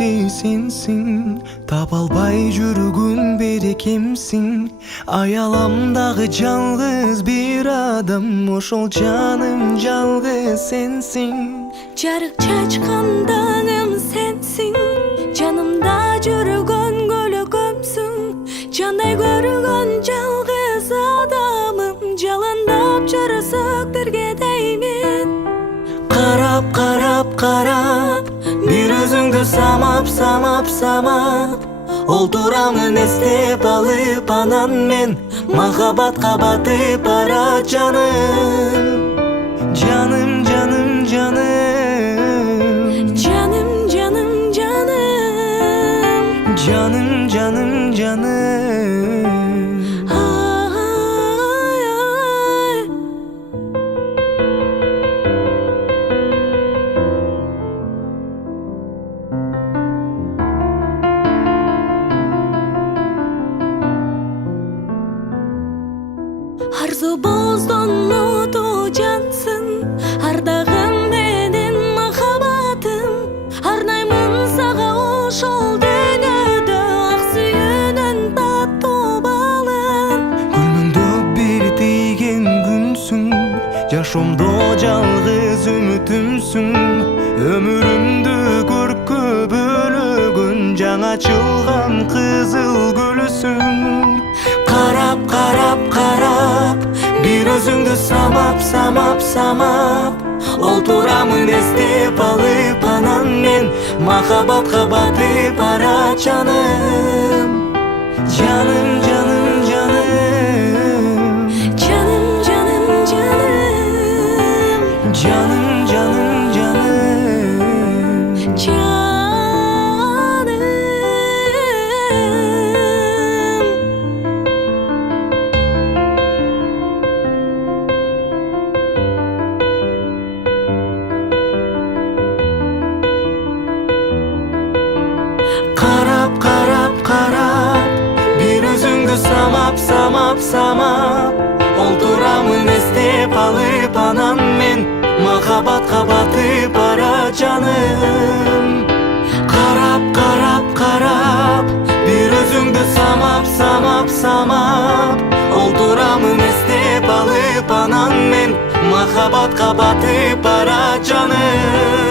кимси сенсиң, таба албай жүргүн бери кимсиң. Аяламдагы жалгыз бир адам, ошол жаным жалгыз сенсиң. Жарык чачкан даңым сенсиң, жанымда жүргөн көлөкөмсүң. Жандай көргөн жалгыз адамым, жаландап жүрсөктөргө деймин. Карап, карап, карап, бир өзүңдү самап, самап, самап. Олтурамын эстеп алып, анан мен махабатка батып бара жаным. Жаным, жаным, жаным. Жаным, жаным, жаным. Жаным, жаным, жаным. Арзу боздон ноту жансың, ардагым менен махабатым. Арнаймын сага ошол дүйнөдө ак сүйүүнүн таттуу балын. Гүлмөңдө бир тийген күнсүң, жашоомдо жалгыз үмүтүмсүң. Өмүрүмдү көрккө бөлөгөн жаңа ачылган кызыл гүлсүң. Карап, карап, карап, бир өзүңдү самап, самап, самап. Олтурамын эстеп алып, анан мен махабатка батып бара жаным. Жаным, жаным, жаным. Жаным, жаным, жаным. Жаным, жаным, жаным. Жаным. Карап, карап, карап, бир өзүңдү самап, самап, самап. Олтурамын эстеп алып, анан мен махабатка батып бара жаным. Карап, карап, карап, бир өзүңдү самап, самап, самап. Олтурамын эстеп алып, анан мен махабатка батып бара жаным.